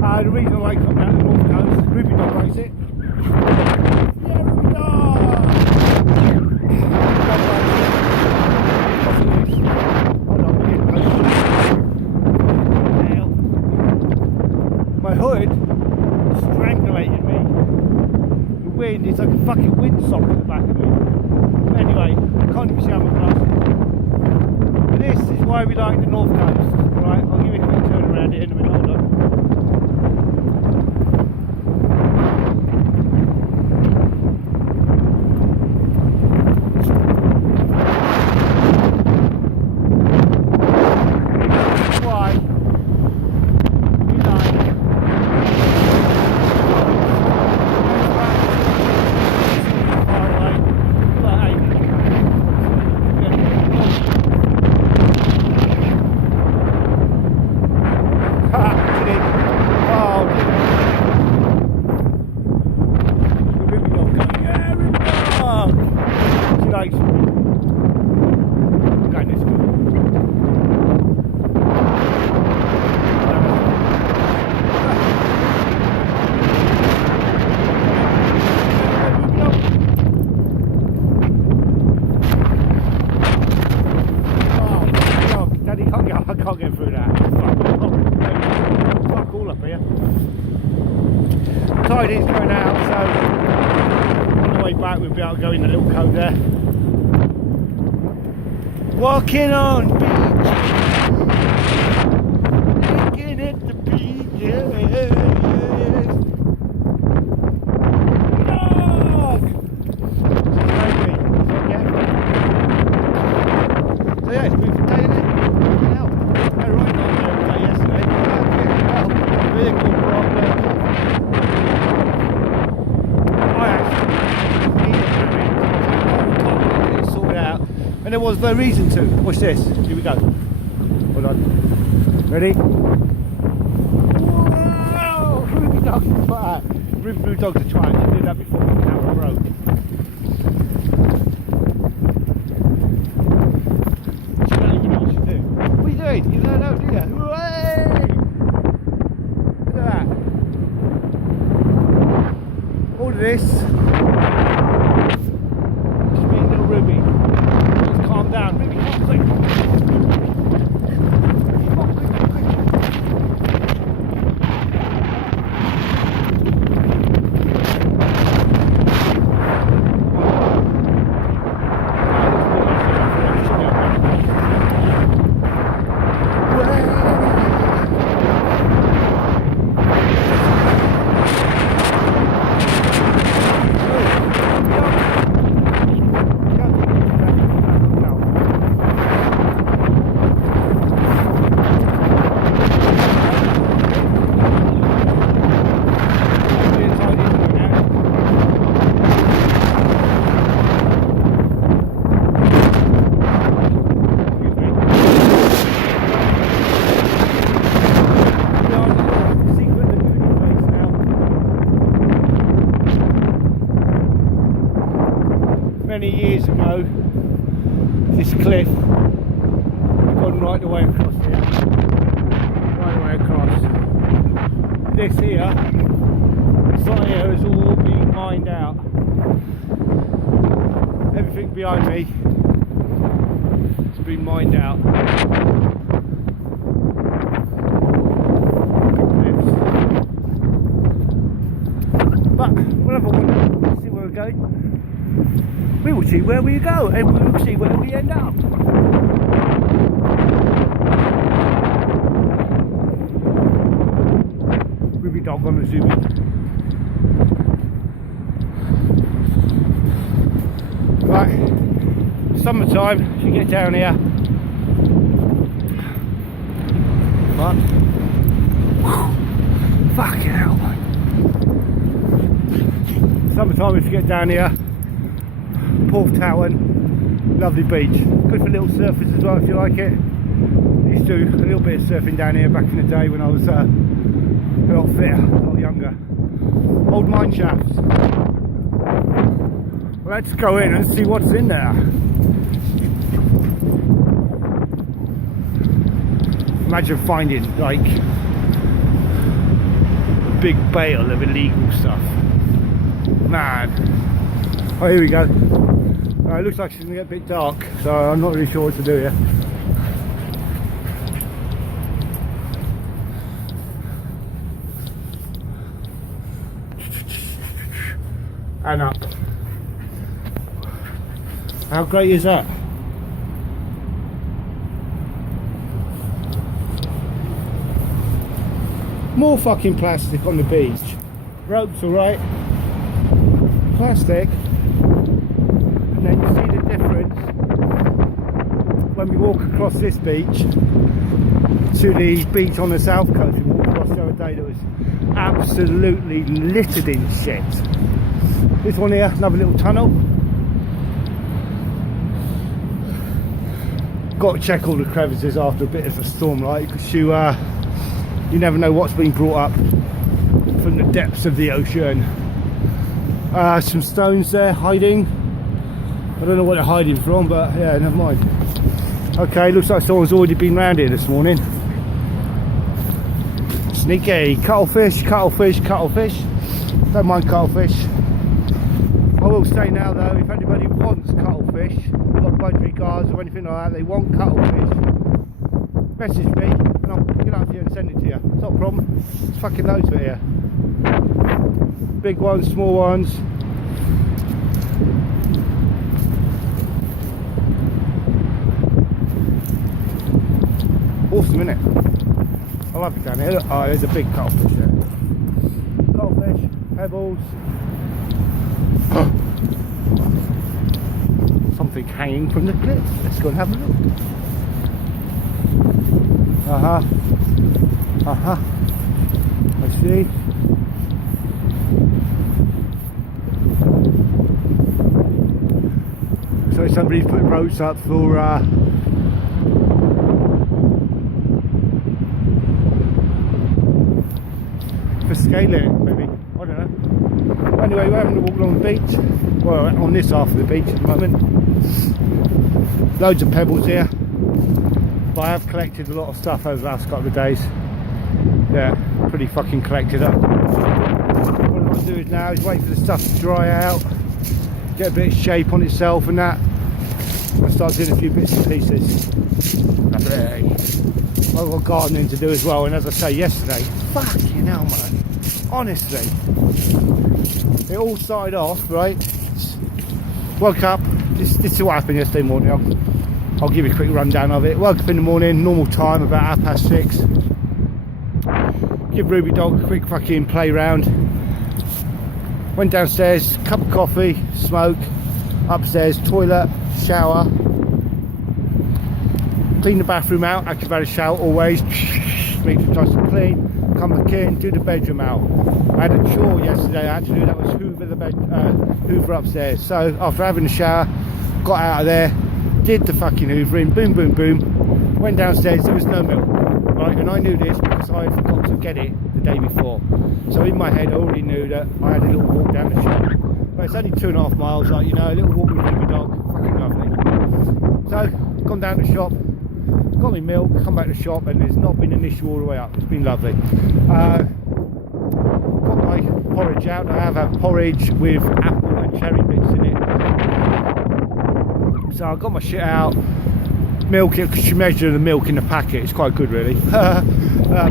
The reason I like coming out the North Coast, Ruby Dog likes it. Yeah, Ruby Dog! My hood strangulated me. The wind is like a fucking windsock at the back of me. Anyway, I can't even see how my glasses. This is why we like the North Coast. Right, I'll give you a quick turn around it in a minute. Hold on. I can't get through that. Fuck all up here. The tide is going out, so on the way back we'll be able to go in the little cove there. Walking on beach, looking at the beach, yes. So yeah, it's been for day now. And there was no reason to. Watch this. Here we go. Hold on. Ready? Whoa! Ruby Dog to try. Ruby Dog to try. I did that before on Tower Road. You don't even know what to do. What are you doing? You don't know, do you? Way! Look at that. All of this. Just me and little Ruby. Calm down, Ruby, come on, quick. Come on, quick. Many years ago, this cliff had gone right the way across here, right the way across. This here, this side here has all been mined out. Everything behind me has been mined out. But we'll have a wander, see where we're going. We will see where we go and we will see where we end up. Ruby Dog on the zoom in. Right, summertime, if you get down here. But, fucking hell. Summertime, if you get down here. Porthtowan, lovely beach, good for little surfers as well if you like it. Used to do a little bit of surfing down here back in the day when I was a lot fitter, a lot younger. Old mine shafts. Let's go in and see what's in there. Imagine finding like big bale of illegal stuff. Man. Oh, here we go. It looks like it's going to get a bit dark, so I'm not really sure what to do here. And up. How great is that? More fucking plastic on the beach. Rope's alright. Plastic. And then you see the difference when we walk across this beach to the beach on the south coast. We walked across the other day that was absolutely littered in shit. This one here, another little tunnel. Got to check all the crevices after a bit of a storm, right? Because you never know what's been brought up from the depths of the ocean. Some stones there hiding. I don't know what they're hiding from, but yeah, never mind. Okay, looks like someone's already been round here this morning. Sneaky. Cuttlefish, cuttlefish, cuttlefish. Don't mind cuttlefish. I will say now though, if anybody wants cuttlefish, got budgie guards or anything like that, they want cuttlefish, message me and I'll pick it up for you and send it to you. It's not a problem. There's fucking loads of it here. Big ones, small ones. Awesome, isn't it? I love it down here. Look, oh, there's a big cuttlefish there. Cuttlefish, pebbles. Something hanging from the cliff. Let's go and have a look. I see. So somebody's put ropes up for scaling, maybe. I don't know. Anyway, we're having a walk along the beach. Well, on this half of the beach at the moment. Loads of pebbles here. But I have collected a lot of stuff over the last couple of days. Yeah, pretty fucking collected up. What I'm going to do is now is wait for the stuff to dry out, get a bit of shape on itself and that. I'll start doing a few bits and pieces. Lovely. I've got gardening to do as well, and as I say yesterday, fucking hell man, honestly, it all started off, right, woke up, this is what happened yesterday morning. I'll give you a quick rundown of it. Woke up in the morning, normal time, about 6:30. Give Ruby dog a quick fucking play round. Went downstairs, cup of coffee, smoke, upstairs, toilet, shower. Clean the bathroom out, after you've had a shower always. Make sure it's nice and clean. Come back in, do the bedroom out. I had a chore yesterday I had to do, that was hoover upstairs. So after having a shower, got out of there, did the fucking hoovering, boom, boom, boom. Went downstairs, there was no milk. Right, and I knew this because I forgot to get it the day before. So in my head I already knew that I had a little walk down the shop. But it's only 2.5 miles, like, you know, a little walk with Ruby dog, fucking lovely. So, gone down to the shop, got me milk, come back to the shop, and there's not been an issue all the way up. It's been lovely. Got my porridge out. I have had porridge with apple and cherry bits in it. So I got my shit out, milk it, because you measure the milk in the packet. It's quite good, really. But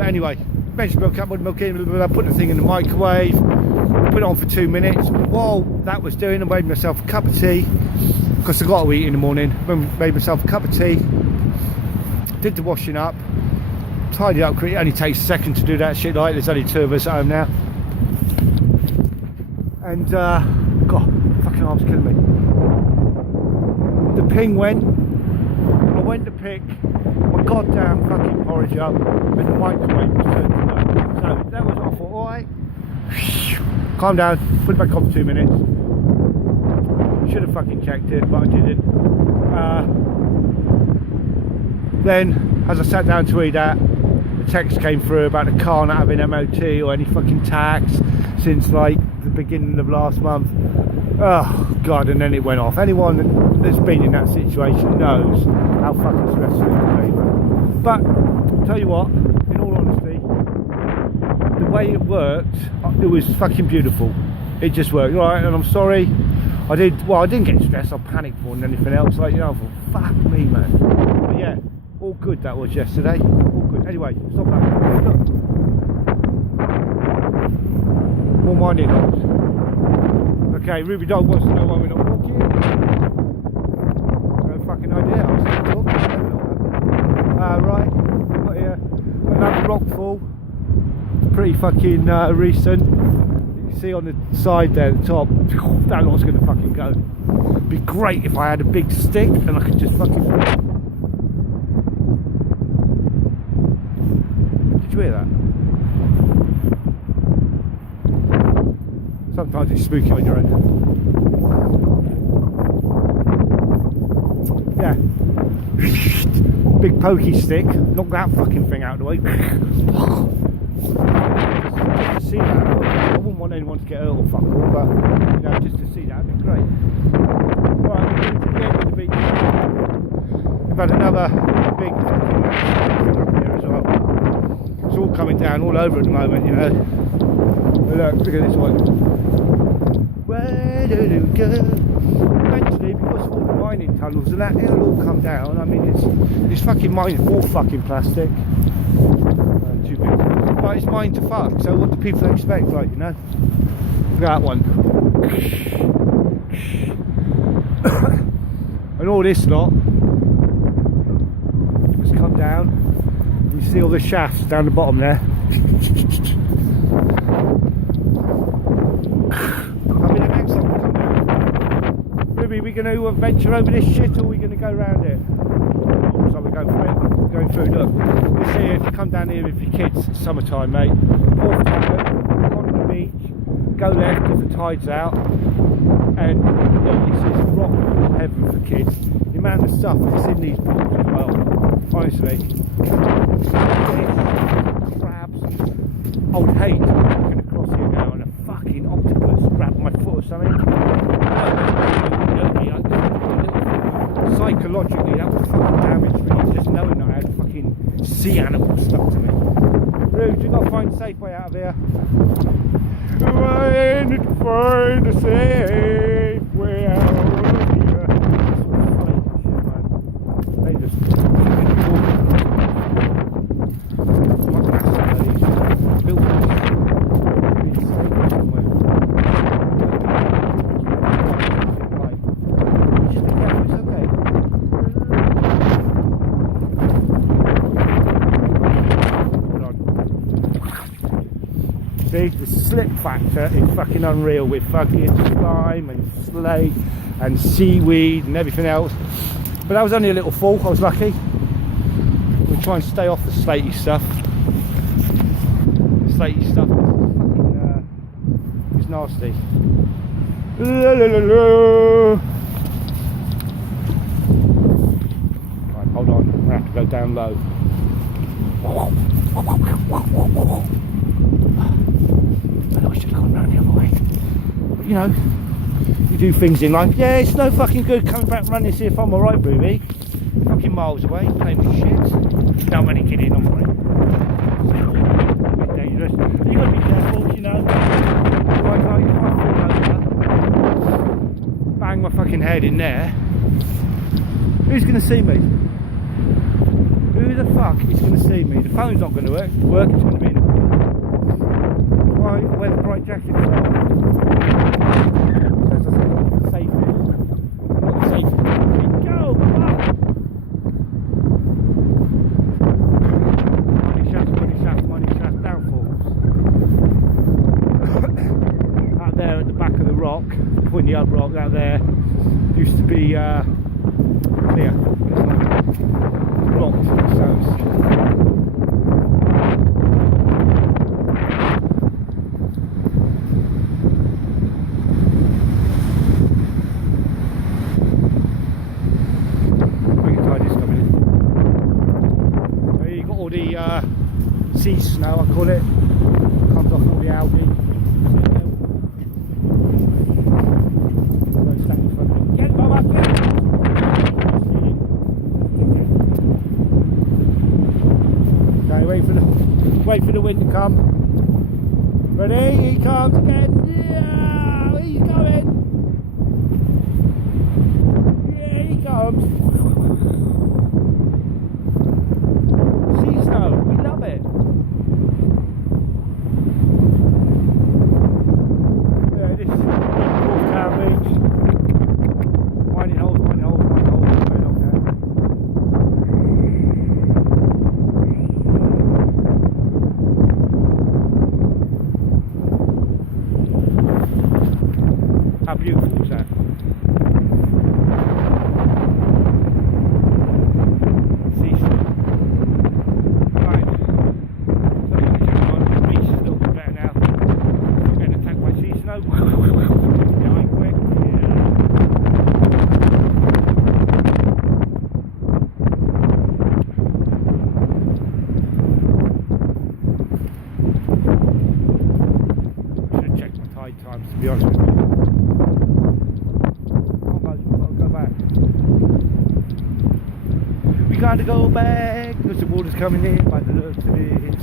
anyway, measured milk up, put milk in, put the thing in the microwave, put it on for 2 minutes. While that was doing, I made myself a cup of tea, because I got to eat in the morning. Made myself a cup of tea. Did the washing up, tidy up quickly. It only takes a second to do that shit, like there's only 2 of us at home now. And God, fucking arm's killing me. The ping went. I went to pick my goddamn fucking porridge up, and the microwave was turned on. So that was, I thought, alright, calm down, put it back on for 2 minutes. Should have fucking checked it, but I didn't. Then, as I sat down to eat that, the text came through about the car not having MOT or any fucking tax since like the beginning of last month. Oh God, and then it went off. Anyone that's been in that situation knows how fucking stressful it can be. But, tell you what, in all honesty, the way it worked, it was fucking beautiful. It just worked, right? And I'm sorry, I didn't get stressed, I panicked more than anything else, like, you know, I thought, fuck me, man. But yeah, all good that was yesterday, all good. Anyway, stop that. Look. More mining holes. Okay, Ruby Dog wants to know why we're not walking. No fucking idea, I was still talking, I don't know what happened. Right, we've got here another rock fall. Pretty fucking recent. You can see on the side there at the top, that lot's gonna fucking go. It'd be great if I had a big stick and I could just fucking... Did you hear that? Sometimes it's spooky when you're in. Yeah. Big pokey stick, knock that fucking thing out of the way. Just to see that, I wouldn't want anyone to get hurt or fuck all, but you know, just to see that would be great. Right, we're getting to the end of the beach. We've had another big fucking thing up here as well. It's all coming down all over at the moment, you know. But look at this one. Where do you go? Eventually, because of all the mining tunnels and that, it'll all come down. I mean, it's fucking mining all fucking plastic. Too big. But it's mined to fuck, so what do people expect, like, you know? Look at that one. And all this lot has come down. You see all the shafts down the bottom there. Are we going to venture over this shit, or are we going to go around it? So we're going through. Look, this here, if you come down here with your kids, it's summertime, mate. Port Talbot, on the beach, go left if the tide's out, and look, this is rock heaven for kids. The amount of stuff that's in these pools as well, honestly. Crabs. I would hate walking across here now and a fucking octopus grab my foot or something. Psychologically, that would fucking damage me, just knowing that I had fucking sea animals stuck to me. Rude, do not find a safe way out of here. I need to find a safe way out of here. They just the slip factor is fucking unreal with fucking slime and slate and seaweed and everything else. But that was only a little fall, I was lucky. We'll try and stay off the slatey stuff. The slatey stuff is nasty. La, la, la, la. Right, hold on, I'm gonna have to go down low. I should have gone round the other way. But you know, you do things in life. Yeah, it's no fucking good coming back running to see if I'm alright, Ruby. Fucking miles away, playing with shit. Don't really get in, I'm alright. A bit dangerous. You gotta be careful, you know. Like, if I fall over, bang my fucking head in there, who's gonna see me? Who the fuck is gonna see me? The phone's not gonna work, it's gonna be in the wear the bright jacket. Safe. Not safe. Go! Money shafts, downfalls. Out there at the back of the rock, pointy up rock out there, used to be clear. Blocked, so. Sea snow, I call it. Comes off all the algae. Get Bubba, get! Okay, wait for the wind to come. Ready? He comes again. Yeah, he's coming. Yeah, he comes. Sea snow. We love it. Yeah, this is Town Beach. Winding holes, winding holes, winding holes. Very long now. How beautiful is that? Sea snow. Right. So I'm going to carry on. The beach is a little bit better now. I'm getting attacked by sea snow. Behind quick. Yeah. Should have checked my tide times, to be honest with you. We gotta go back because the water's coming in by the looks of it.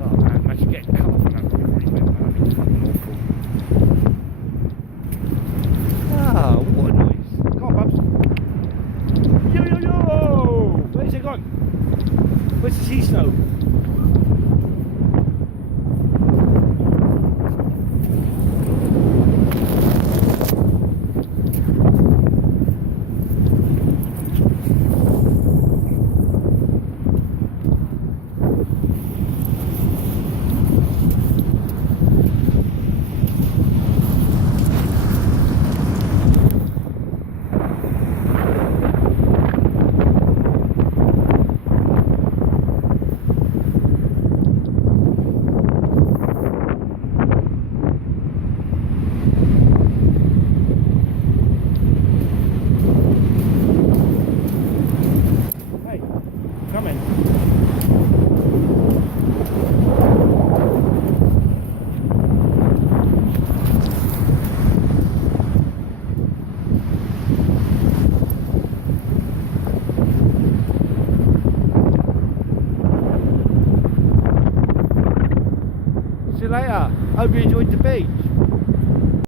Oh man, I'm actually getting cut off on that river anyway, man. I mean, it's fucking awful. Ah, what a noise. Come on, Bubs. Yo, yo, yo! Where's it gone? Where's the sea snow? See you later. Hope you enjoyed the beach.